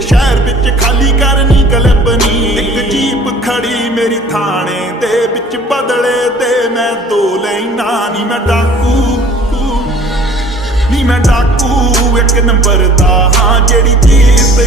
शहर विच खाली करनी क्लब नी। एक जीप खड़ी मेरी थाने दे विच बदले ते मैं दो लैना नी। मैं डाकू नी मैं डाकू एक नंबर दा हाँ, जेड़ी चीज ते